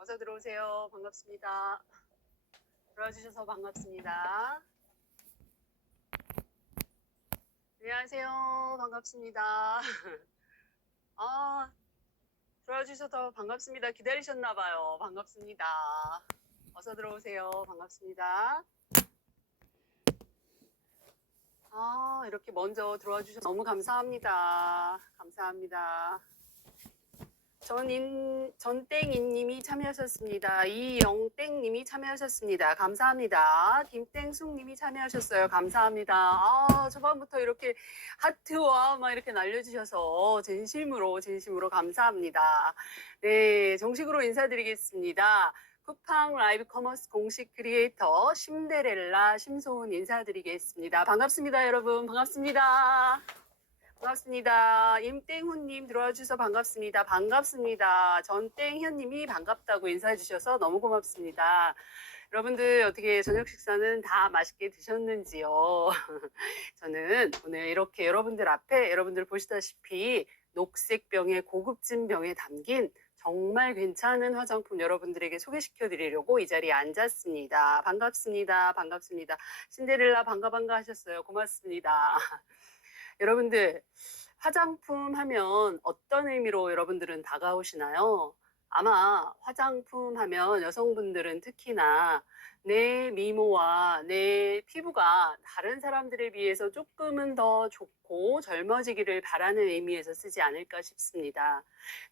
어서 들어오세요. 반갑습니다. 들어와 주셔서 반갑습니다. 안녕하세요. 반갑습니다. 아, 들어와 주셔서 반갑습니다. 기다리셨나 봐요. 반갑습니다. 어서 들어오세요. 반갑습니다. 아, 이렇게 먼저 들어와 주셔서 너무 감사합니다. 감사합니다. 전인 전땡인님이 참여하셨습니다. 이영땡님이 참여하셨습니다. 감사합니다. 김땡숙님이 참여하셨어요. 감사합니다. 아 초반부터 이렇게 하트와 막 이렇게 날려주셔서 진심으로 진심으로 감사합니다. 네 정식으로 인사드리겠습니다. 쿠팡 라이브 커머스 공식 크리에이터 심데렐라 심소은 인사드리겠습니다. 반갑습니다, 여러분. 반갑습니다. 반갑습니다. 임땡훈님 들어와 주셔서 반갑습니다. 반갑습니다. 전땡현님이 반갑다고 인사해 주셔서 너무 고맙습니다. 여러분들 어떻게 저녁 식사는 다 맛있게 드셨는지요? 저는 오늘 이렇게 여러분들 앞에 여러분들 보시다시피 녹색 병에 고급진 병에 담긴 정말 괜찮은 화장품 여러분들에게 소개시켜 드리려고 이 자리에 앉았습니다. 반갑습니다. 반갑습니다. 신데렐라 반가 반가 하셨어요. 고맙습니다. 여러분들 화장품 하면 어떤 의미로 여러분들은 다가오시나요? 아마 화장품 하면 여성분들은 특히나 내 미모와 내 피부가 다른 사람들에 비해서 조금은 더 좋고 젊어지기를 바라는 의미에서 쓰지 않을까 싶습니다.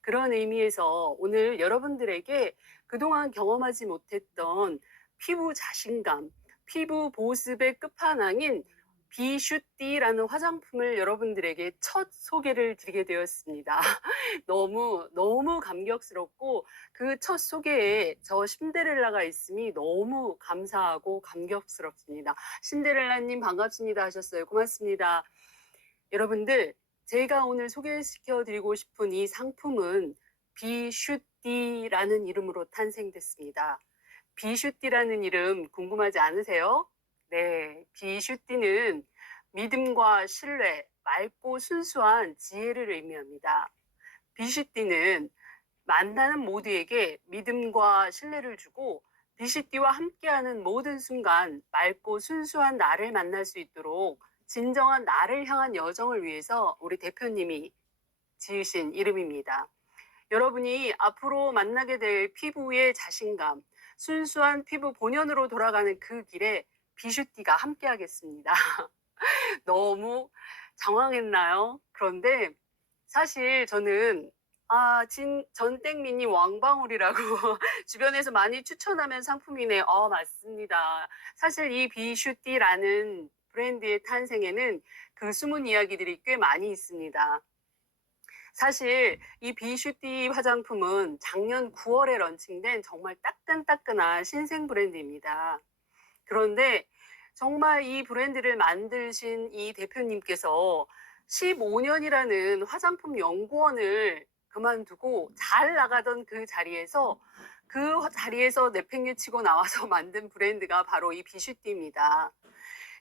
그런 의미에서 오늘 여러분들에게 그동안 경험하지 못했던 피부 자신감, 피부 보습의 끝판왕인 비슈띠라는 화장품을 여러분들에게 첫 소개를 드리게 되었습니다. 너무 너무 감격스럽고 그 첫 소개에 저 신데렐라가 있음이 너무 감사하고 감격스럽습니다. 신데렐라님 반갑습니다 하셨어요. 고맙습니다. 여러분들 제가 오늘 소개시켜 드리고 싶은 이 상품은 비슈띠라는 이름으로 탄생됐습니다. 비슈띠라는 이름 궁금하지 않으세요? 네, 비슈띠는 믿음과 신뢰, 맑고 순수한 지혜를 의미합니다. 비슈띠는 만나는 모두에게 믿음과 신뢰를 주고 비슈띠와 함께하는 모든 순간 맑고 순수한 나를 만날 수 있도록 진정한 나를 향한 여정을 위해서 우리 대표님이 지으신 이름입니다. 여러분이 앞으로 만나게 될 피부의 자신감, 순수한 피부 본연으로 돌아가는 그 길에 비슈띠가 함께 하겠습니다. 너무 당황했나요? 그런데 사실 저는 아, 진, 전땡미니 왕방울이라고 주변에서 많이 추천하면 상품이네. 어, 맞습니다. 사실 이 비슈띠라는 브랜드의 탄생에는 그 숨은 이야기들이 꽤 많이 있습니다. 사실 이 비슈티 화장품은 작년 9월에 런칭된 정말 따끈따끈한 신생 브랜드입니다. 그런데 정말 이 브랜드를 만드신 이 대표님께서 15년이라는 화장품 연구원을 그만두고 잘 나가던 그 자리에서 그 자리에서 내팽개치고 나와서 만든 브랜드가 바로 이 비슈띠입니다.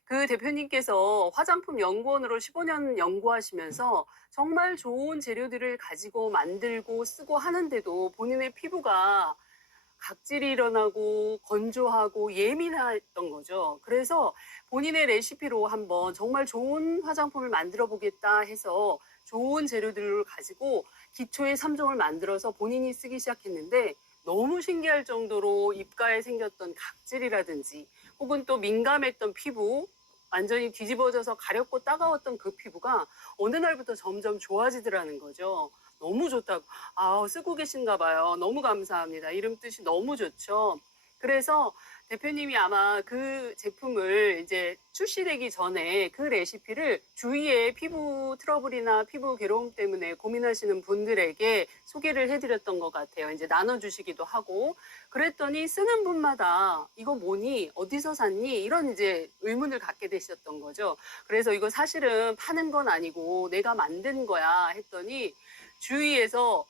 그 대표님께서 화장품 연구원으로 15년 연구하시면서 정말 좋은 재료들을 가지고 만들고 쓰고 하는데도 본인의 피부가 각질이 일어나고 건조하고 예민했던 거죠. 그래서 본인의 레시피로 한번 정말 좋은 화장품을 만들어 보겠다 해서 좋은 재료들을 가지고 기초의 3종을 만들어서 본인이 쓰기 시작했는데 너무 신기할 정도로 입가에 생겼던 각질이라든지 혹은 또 민감했던 피부 완전히 뒤집어져서 가렵고 따가웠던 그 피부가 어느 날부터 점점 좋아지더라는 거죠. 너무 좋다고. 아, 쓰고 계신가 봐요. 너무 감사합니다. 이름 뜻이 너무 좋죠. 그래서 대표님이 아마 그 제품을 이제 출시되기 전에 그 레시피를 주위에 피부 트러블이나 피부 괴로움 때문에 고민하시는 분들에게 소개를 해드렸던 것 같아요. 이제 나눠주시기도 하고 그랬더니 쓰는 분마다 이거 뭐니 어디서 샀니 이런 이제 의문을 갖게 되셨던 거죠. 그래서 이거 사실은 파는 건 아니고 내가 만든 거야 했더니 주위에서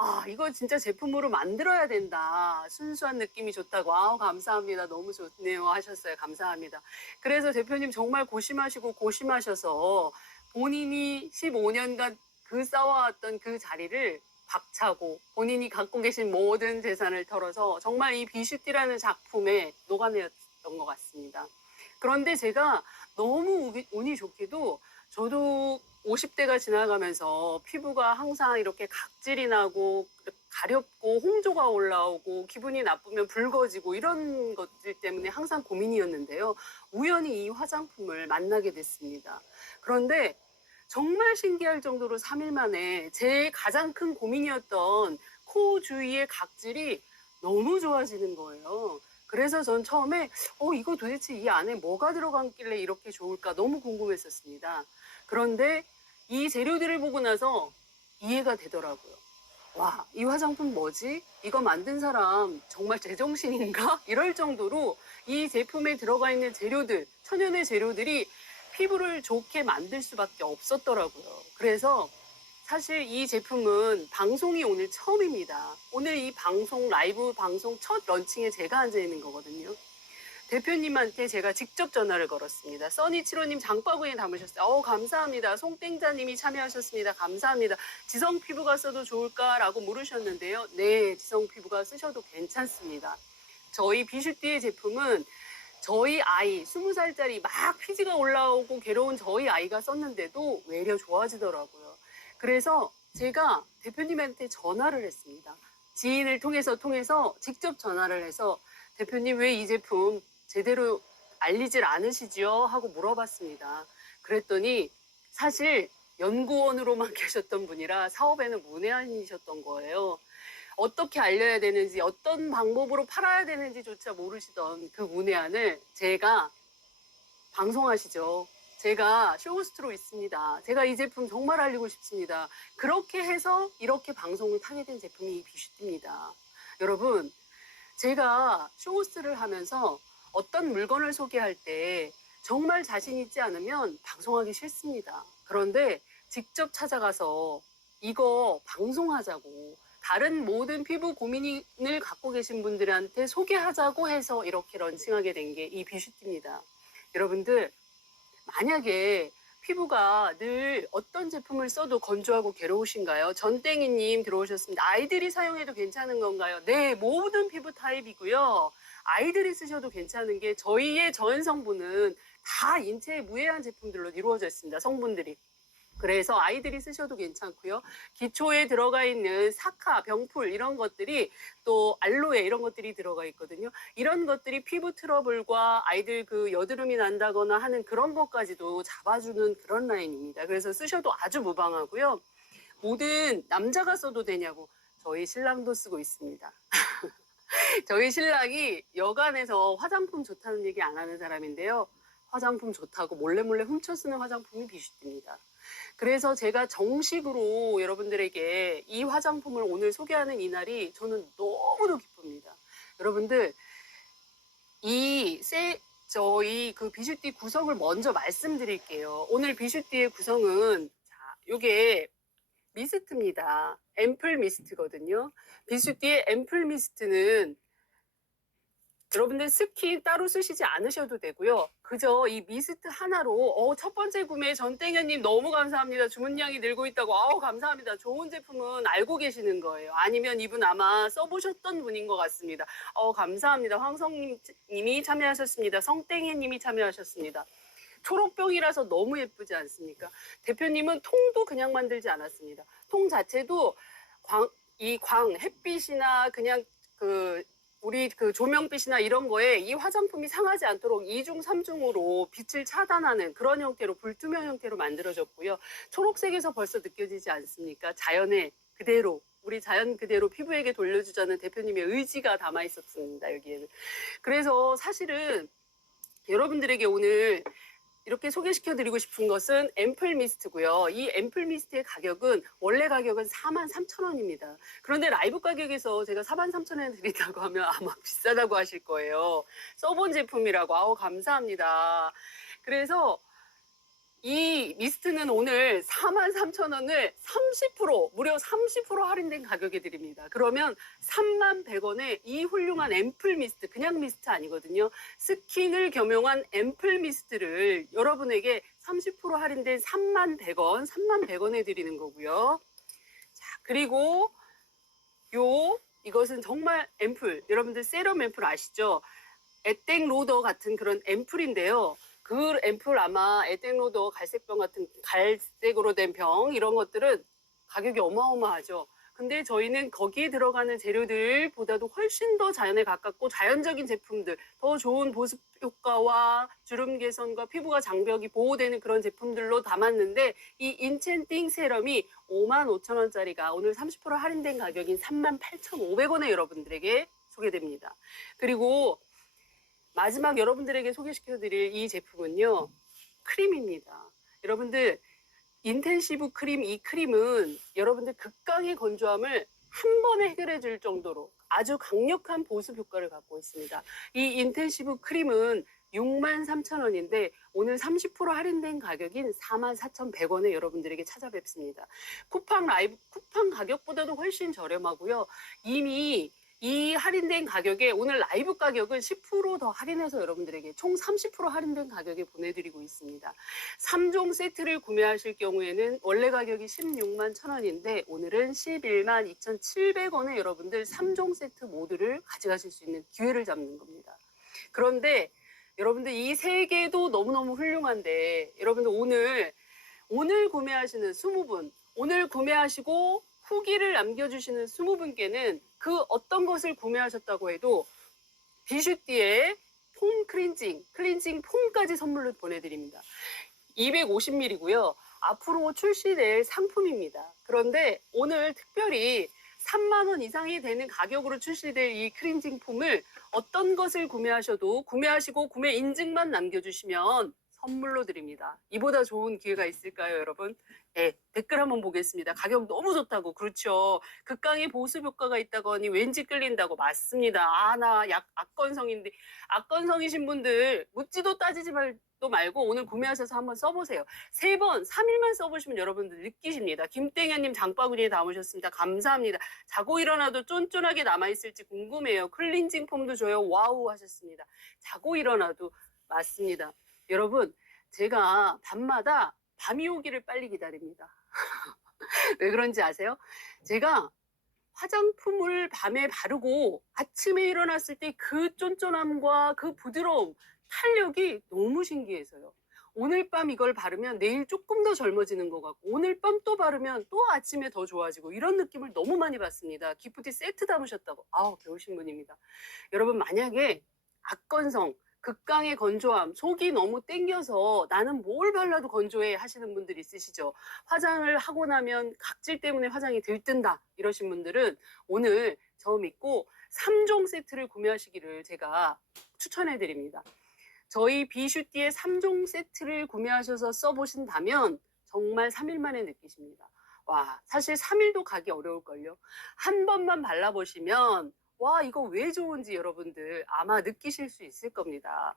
아, 이거 진짜 제품으로 만들어야 된다. 순수한 느낌이 좋다고. 아우, 감사합니다. 너무 좋네요. 하셨어요. 감사합니다. 그래서 대표님 정말 고심하시고 고심하셔서 본인이 15년간 그 쌓아왔던 그 자리를 박차고 본인이 갖고 계신 모든 재산을 털어서 정말 이 비슈티라는 작품에 녹아내었던 것 같습니다. 그런데 제가 너무 운이 좋게도 저도 50대가 지나가면서 피부가 항상 이렇게 각질이 나고 가렵고 홍조가 올라오고 기분이 나쁘면 붉어지고 이런 것들 때문에 항상 고민이었는데요. 우연히 이 화장품을 만나게 됐습니다. 그런데 정말 신기할 정도로 3일 만에 제 가장 큰 고민이었던 코 주위의 각질이 너무 좋아지는 거예요. 그래서 전 처음에 어 이거 도대체 이 안에 뭐가 들어갔길래 이렇게 좋을까 너무 궁금했었습니다. 그런데 이 재료들을 보고 나서 이해가 되더라고요. 와, 이 화장품 뭐지? 이거 만든 사람 정말 제정신인가? 이럴 정도로 이 제품에 들어가 있는 재료들, 천연의 재료들이 피부를 좋게 만들 수밖에 없었더라고요. 그래서 사실 이 제품은 방송이 오늘 처음입니다. 오늘 이 방송, 라이브 방송 첫 런칭에 제가 앉아 있는 거거든요. 대표님한테 제가 직접 전화를 걸었습니다. 써니치로님 장바구니에 담으셨어요. 어 감사합니다. 송땡자님이 참여하셨습니다. 감사합니다. 지성 피부가 써도 좋을까라고 물으셨는데요. 네, 지성 피부가 쓰셔도 괜찮습니다. 저희 비슈티의 제품은 저희 아이 20살짜리 막 피지가 올라오고 괴로운 저희 아이가 썼는데도 외려 좋아지더라고요. 그래서 제가 대표님한테 전화를 했습니다. 지인을 통해서 통해서 직접 전화를 해서 대표님 왜 이 제품 제대로 알리질 않으시지요? 하고 물어봤습니다. 그랬더니 사실 연구원으로만 계셨던 분이라 사업에는 문외한이셨던 거예요. 어떻게 알려야 되는지 어떤 방법으로 팔아야 되는지조차 모르시던 그 문외한을 제가 방송하시죠. 제가 쇼호스트로 있습니다. 제가 이 제품 정말 알리고 싶습니다. 그렇게 해서 이렇게 방송을 타게 된 제품이 이 비슈티입니다. 여러분, 제가 쇼호스트를 하면서 어떤 물건을 소개할 때 정말 자신 있지 않으면 방송하기 싫습니다. 그런데 직접 찾아가서 이거 방송하자고 다른 모든 피부 고민을 갖고 계신 분들한테 소개하자고 해서 이렇게 런칭하게 된 게이 비슈티입니다. 여러분들 만약에 피부가 늘 어떤 제품을 써도 건조하고 괴로우신가요? 전땡이님 들어오셨습니다. 아이들이 사용해도 괜찮은 건가요? 네, 모든 피부 타입이고요. 아이들이 쓰셔도 괜찮은 게 저희의 전 성분은 다 인체에 무해한 제품들로 이루어져 있습니다. 성분들이. 그래서 아이들이 쓰셔도 괜찮고요. 기초에 들어가 있는 사카, 병풀 이런 것들이 또 알로에 이런 것들이 들어가 있거든요. 이런 것들이 피부 트러블과 아이들 그 여드름이 난다거나 하는 그런 것까지도 잡아주는 그런 라인입니다. 그래서 쓰셔도 아주 무방하고요. 모든 남자가 써도 되냐고 저희 신랑도 쓰고 있습니다. 저희 신랑이 여간에서 화장품 좋다는 얘기 안 하는 사람인데요. 화장품 좋다고 몰래 몰래 훔쳐 쓰는 화장품이 비슈티입니다. 그래서 제가 정식으로 여러분들에게 이 화장품을 오늘 소개하는 이 날이 저는 너무도 기쁩니다. 여러분들 이 세, 저희 그 비슈티 구성을 먼저 말씀드릴게요. 오늘 비슈티의 구성은 자, 요게 미스트입니다. 앰플 미스트거든요. 비슈티의 앰플 미스트는 여러분들 스킨 따로 쓰시지 않으셔도 되고요. 그저 이 미스트 하나로 어, 첫 번째 구매 전땡현님 너무 감사합니다. 주문량이 늘고 있다고 아우 감사합니다. 좋은 제품은 알고 계시는 거예요. 아니면 이분 아마 써보셨던 분인 것 같습니다. 어 감사합니다. 황성님이 참여하셨습니다. 성땡현님이 참여하셨습니다. 초록병이라서 너무 예쁘지 않습니까? 대표님은 통도 그냥 만들지 않았습니다. 통 자체도 광, 이 광, 햇빛이나 그냥 그 우리 그 조명빛이나 이런 거에 이 화장품이 상하지 않도록 이중삼중으로 빛을 차단하는 그런 형태로 불투명 형태로 만들어졌고요. 초록색에서 벌써 느껴지지 않습니까? 자연의 그대로 우리 자연 그대로 피부에게 돌려주자는 대표님의 의지가 담아 있었습니다. 여기에는. 그래서 사실은 여러분들에게 오늘 이렇게 소개시켜 드리고 싶은 것은 앰플 미스트고요. 이 앰플 미스트의 가격은 원래 가격은 4만 3천 원입니다. 그런데 라이브 가격에서 제가 4만 3천 원 드린다고 하면 아마 비싸다고 하실 거예요. 써본 제품이라고 아우 감사합니다. 그래서 이 미스트는 오늘 4만 3천 원을 30% 무려 30% 할인된 가격에 드립니다. 그러면 3만 100원에 이 훌륭한 앰플 미스트 그냥 미스트 아니거든요. 스킨을 겸용한 앰플 미스트를 여러분에게 30% 할인된 3만 100원, 3만 100원에 드리는 거고요. 자, 그리고 요 이것은 정말 앰플 여러분들 세럼 앰플 아시죠? 에땡 로더 같은 그런 앰플인데요. 그 앰플 아마 에땡 로더 갈색병 같은 갈색으로 된 병 이런 것들은 가격이 어마어마하죠. 근데 저희는 거기에 들어가는 재료들보다도 훨씬 더 자연에 가깝고 자연적인 제품들, 더 좋은 보습 효과와 주름 개선과 피부가 장벽이 보호되는 그런 제품들로 담았는데 이 인첸팅 세럼이 5만 5천 원짜리가 오늘 30% 할인된 가격인 3만 8,500원에 여러분들에게 소개됩니다. 그리고 마지막 여러분들에게 소개시켜드릴 이 제품은요 크림입니다. 여러분들 인텐시브 크림 이 크림은 여러분들 극강의 건조함을 한 번에 해결해 줄 정도로 아주 강력한 보습 효과를 갖고 있습니다. 이 인텐시브 크림은 6만 3천 원인데 오늘 30% 할인된 가격인 4만 4,100원에 여러분들에게 찾아뵙습니다. 쿠팡 라이브 쿠팡 가격보다도 훨씬 저렴하고요. 이미 이 할인된 가격에 오늘 라이브 가격은 10%더 할인해서 여러분들에게 총 30% 할인된 가격에 보내드리고 있습니다. 3종 세트를 구매하실 경우에는 원래 가격이 16만 1,000원인데 오늘은 11만 2,700원에 여러분들 3종 세트 모두를 가져가실 수 있는 기회를 잡는 겁니다. 그런데 여러분들 이 세 개도 너무너무 훌륭한데 여러분들 오늘 오늘 구매하시는 20분 오늘 구매하시고 후기를 남겨주시는 20분께는 그 어떤 것을 구매하셨다고 해도 비슈띠의 폼 클렌징, 클렌징 폼까지 선물로 보내드립니다. 250ml고요. 앞으로 출시될 상품입니다. 그런데 오늘 특별히 3만 원 이상이 되는 가격으로 출시될 이 클렌징 폼을 어떤 것을 구매하셔도 구매하시고 구매 인증만 남겨주시면 선물로 드립니다. 이보다 좋은 기회가 있을까요, 여러분? 네, 댓글 한번 보겠습니다. 가격 너무 좋다고. 그렇죠. 극강의 보습 효과가 있다고 하니 왠지 끌린다고. 맞습니다. 아, 나 약, 악건성인데. 악건성이신 분들 묻지도 따지지 말도 말고 오늘 구매하셔서 한번 써보세요. 세 번, 3일만 써보시면 여러분들 느끼십니다. 김땡현님 장바구니에 담으셨습니다. 감사합니다. 자고 일어나도 쫀쫀하게 남아있을지 궁금해요. 클렌징 폼도 줘요. 와우 하셨습니다. 자고 일어나도 맞습니다. 여러분, 제가 밤마다 밤이 오기를 빨리 기다립니다. 왜 그런지 아세요? 제가 화장품을 밤에 바르고 아침에 일어났을 때 그 쫀쫀함과 그 부드러움, 탄력이 너무 신기해서요. 오늘 밤 이걸 바르면 내일 조금 더 젊어지는 것 같고 오늘 밤 또 바르면 또 아침에 더 좋아지고 이런 느낌을 너무 많이 받습니다. 기프티 세트 담으셨다고. 아우 배우신 분입니다. 여러분 만약에 악건성 극강의 건조함, 속이 너무 땡겨서 나는 뭘 발라도 건조해 하시는 분들 있으시죠? 화장을 하고 나면 각질 때문에 화장이 들뜬다 이러신 분들은 오늘 저 믿고 3종 세트를 구매하시기를 제가 추천해 드립니다. 저희 비슈티의 3종 세트를 구매하셔서 써보신다면 정말 3일 만에 느끼십니다. 와, 사실 3일도 가기 어려울걸요. 한 번만 발라보시면 와, 이거 왜 좋은지 여러분들 아마 느끼실 수 있을 겁니다.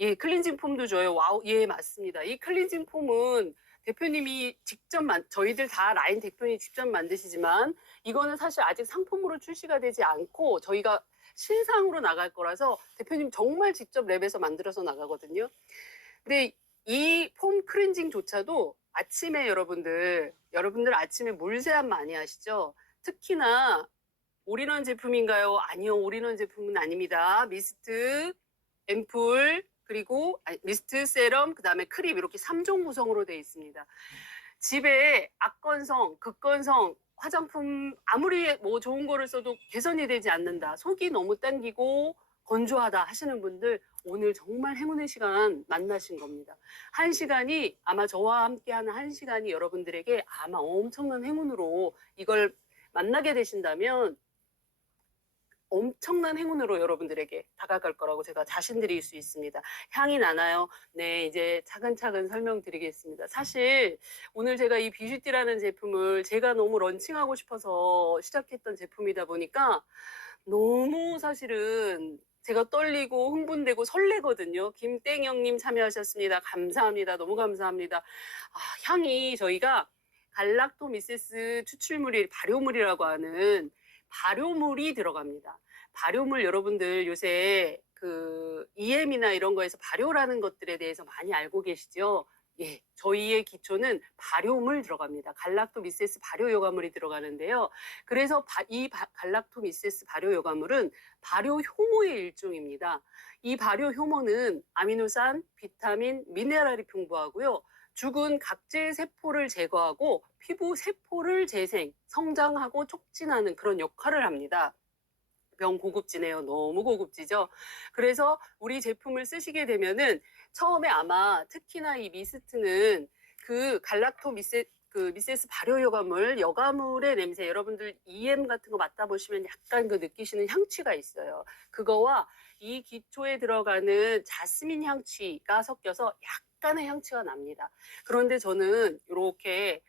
예, 클렌징 폼도 줘요. 와우, 예, 맞습니다. 이 클렌징 폼은 대표님이 직접 만, 저희들 다 라인 대표님이 직접 만드시지만 이거는 사실 아직 상품으로 출시가 되지 않고 저희가 신상으로 나갈 거라서 대표님 정말 직접 랩에서 만들어서 나가거든요. 근데 이 폼 클렌징조차도 아침에 여러분들, 여러분들 아침에 물세안 많이 하시죠? 특히나 올인원 제품인가요? 아니요, 올인원 제품은 아닙니다. 미스트, 앰플, 그리고 아니, 미스트, 세럼, 그 다음에 크림 이렇게 3종 구성으로 되어 있습니다. 집에 악건성, 극건성, 화장품 아무리 뭐 좋은 거를 써도 개선이 되지 않는다. 속이 너무 당기고 건조하다 하시는 분들 오늘 정말 행운의 시간 만나신 겁니다. 한 시간이 아마 저와 함께하는 한 시간이 여러분들에게 아마 엄청난 행운으로 이걸 만나게 되신다면 엄청난 행운으로 여러분들에게 다가갈 거라고 제가 자신드릴 수 있습니다. 향이 나나요? 네, 이제 차근차근 설명드리겠습니다. 사실 오늘 제가 이 비주티라는 제품을 제가 너무 런칭하고 싶어서 시작했던 제품이다 보니까 너무 사실은 제가 떨리고 흥분되고 설레거든요. 김땡영님 참여하셨습니다. 감사합니다. 너무 감사합니다. 아, 향이 저희가 갈락토미세스 추출물이 발효물이라고 하는 발효물이 들어갑니다. 발효물 여러분들 요새 그 EM이나 이런 거에서 발효라는 것들에 대해서 많이 알고 계시죠? 예, 저희의 기초는 발효물 들어갑니다. 갈락토미세스 발효 요가물이 들어가는데요. 그래서 바- 이 바- 갈락토미세스 발효 요가물은 발효 효모의 일종입니다. 이 발효 효모는 아미노산, 비타민, 미네랄이 풍부하고요. 죽은 각질 세포를 제거하고 피부 세포를 재생, 성장하고 촉진하는 그런 역할을 합니다. 병 고급지네요. 너무 고급지죠. 그래서 우리 제품을 쓰시게 되면은 처음에 아마 특히나 이 미스트는 그 갈락토 미세 그 미세스 발효 여가물 여가물의 냄새 여러분들 EM 같은 거 맡아 보시면 약간 그 느끼시는 향취가 있어요. 그거와 이 기초에 들어가는 자스민 향취가 섞여서 약간의 향취가 납니다. 그런데 저는 이렇게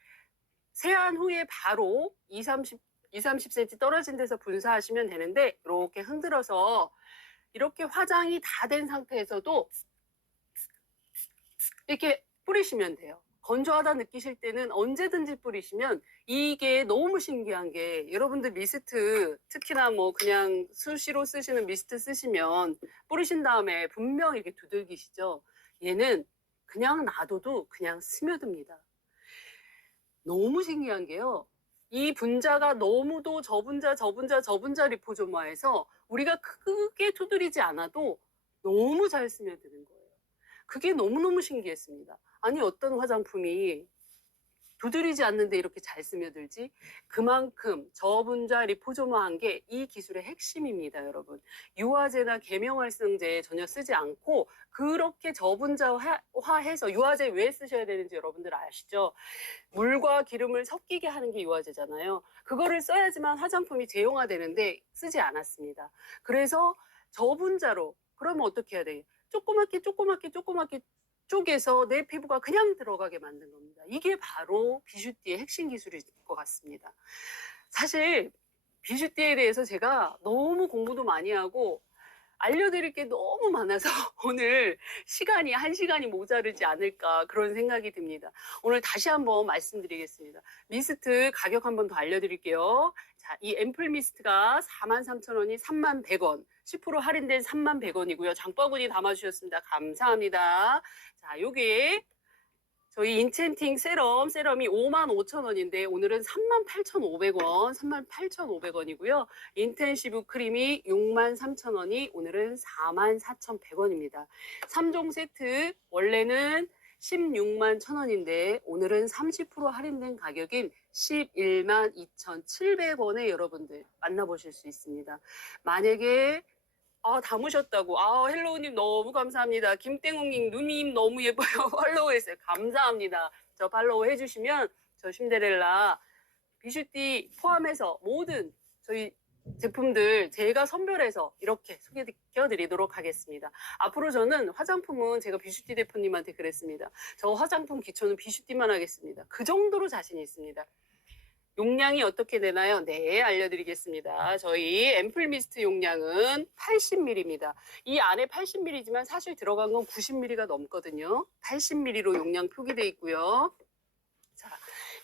세안 후에 바로 2, 30 2, 30cm 떨어진 데서 분사하시면 되는데 이렇게 흔들어서 이렇게 화장이 다 된 상태에서도 이렇게 뿌리시면 돼요. 건조하다 느끼실 때는 언제든지 뿌리시면 이게 너무 신기한 게 여러분들 미스트 특히나 뭐 그냥 수시로 쓰시는 미스트 쓰시면 뿌리신 다음에 분명 이렇게 두들기시죠. 얘는 그냥 놔둬도 그냥 스며듭니다. 너무 신기한 게요. 이 분자가 너무도 저 분자, 저 분자, 저 분자 리포조마에서 우리가 크게 두드리지 않아도 너무 잘 스며드는 거예요. 그게 너무너무 신기했습니다. 아니, 어떤 화장품이 두드리지 않는데 이렇게 잘 스며들지? 그만큼 저분자 리포조마한 게 이 기술의 핵심입니다, 여러분. 유화제나 계명활성제 전혀 쓰지 않고 그렇게 저분자화해서 유화제 왜 쓰셔야 되는지 여러분들 아시죠? 물과 기름을 섞이게 하는 게 유화제잖아요. 그거를 써야지만 화장품이 제형화되는데 쓰지 않았습니다. 그래서 저분자로 그러면 어떻게 해야 돼? 조그맣게 조그맣게 조그맣게 쪼개서 내 피부가 그냥 들어가게 만든 겁니다. 이게 바로 비슈티의 핵심 기술일 것 같습니다. 사실 비슈티에 대해서 제가 너무 공부도 많이 하고 알려드릴 게 너무 많아서 오늘 시간이 한 시간이 모자르지 않을까 그런 생각이 듭니다. 오늘 다시 한번 말씀드리겠습니다. 미스트 가격 한번 더 알려드릴게요. 자, 이 앰플 미스트가 43,000원이 31,100원, 10% 할인된 31,100원이고요. 장바구니 담아주셨습니다. 감사합니다. 자, 요게 저희 인챈팅 세럼, 세럼이 55,000원인데 오늘은 38,500원, 38,500원이고요. 인텐시브 크림이 63,000원이 오늘은 44,100원입니다. 3종 세트 원래는 16만 1,000원인데 오늘은 30% 할인된 가격인 11만 2,700원에 여러분들 만나보실 수 있습니다. 만약에 아, 담으셨다고. 아, 헬로우님 너무 감사합니다. 김땡웅님, 누님 너무 예뻐요. 팔로우 했어요. 감사합니다. 저 팔로우 해주시면 저 신데렐라 비슈티 포함해서 모든 저희 제품들 제가 선별해서 이렇게 소개시켜드리도록 하겠습니다. 앞으로 저는 화장품은 제가 비슈티 대표님한테 그랬습니다. 저 화장품 기초는 비슈티만 하겠습니다. 그 정도로 자신이 있습니다. 용량이 어떻게 되나요? 네, 알려드리겠습니다. 저희 앰플 미스트 용량은 80ml입니다. 이 안에 80ml지만 사실 들어간 건 90ml가 넘거든요. 80ml로 용량 표기되어 있고요. 자,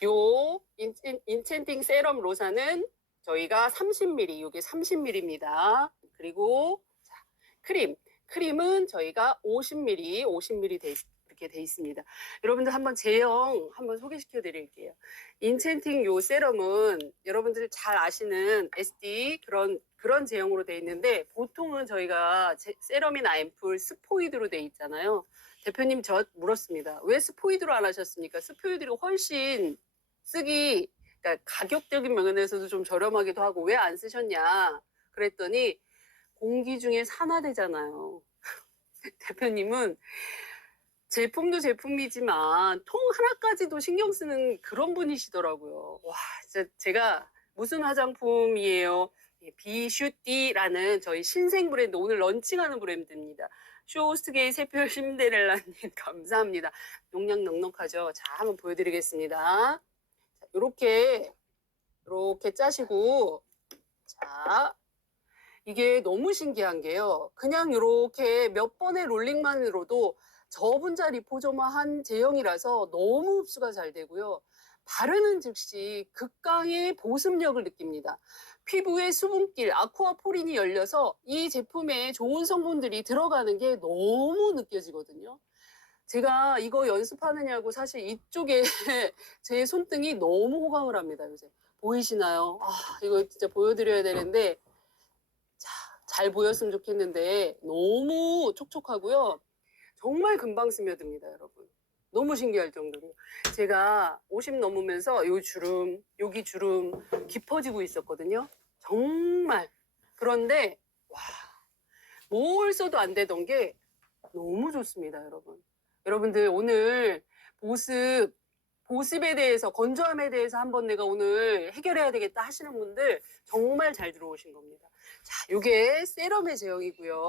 요 인, 인챈팅 세럼 로사는 저희가 30ml, 이게 30ml입니다. 그리고 자, 크림, 크림은 저희가 50ml, 50ml 돼, 이렇게 돼 있습니다. 여러분들 한번 제형 한번 소개시켜 드릴게요. 인챈팅 요 세럼은 여러분들 잘 아시는 SD 그런 그런 제형으로 돼 있는데 보통은 저희가 제- 세럼이나 앰플 스포이드로 돼 있잖아요. 대표님 저 물었습니다. 왜 스포이드로 안 하셨습니까? 스포이드가 훨씬 쓰기 그러니까 가격적인 면에서도 좀 저렴하기도 하고 왜 안 쓰셨냐 그랬더니 공기 중에 산화되잖아요. 대표님은 제품도 제품이지만 통 하나까지도 신경 쓰는 그런 분이시더라고요. 와, 진짜 제가 무슨 화장품이에요? 예, 비슈티라는 저희 신생 브랜드 오늘 런칭하는 브랜드입니다. 쇼스트게이 새별 신데렐라님 감사합니다. 용량 넉넉하죠. 자, 한번 보여드리겠습니다. 자, 요렇게 이렇게 짜시고 자 이게 너무 신기한 게요. 그냥 이렇게 몇 번의 롤링만으로도 저분자 리포조마한 제형이라서 너무 흡수가 잘 되고요. 바르는 즉시 극강의 보습력을 느낍니다. 피부의 수분길, 아쿠아포린이 열려서 이 제품에 좋은 성분들이 들어가는 게 너무 느껴지거든요. 제가 이거 연습하느냐고 사실 이쪽에 제 손등이 너무 호강을 합니다, 요새. 보이시나요? 아, 이거 진짜 보여드려야 되는데, 자, 잘 보였으면 좋겠는데, 너무 촉촉하고요. 정말 금방 스며듭니다, 여러분. 너무 신기할 정도로. 제가 50 넘으면서 요 주름, 여기 주름 깊어지고 있었거든요. 정말. 그런데, 와, 뭘 써도 안 되던 게 너무 좋습니다, 여러분. 여러분들 오늘 보습, 보습에 대해서, 건조함에 대해서 한번 내가 오늘 해결해야 되겠다 하시는 분들 정말 잘 들어오신 겁니다. 자, 요게 세럼의 제형이고요.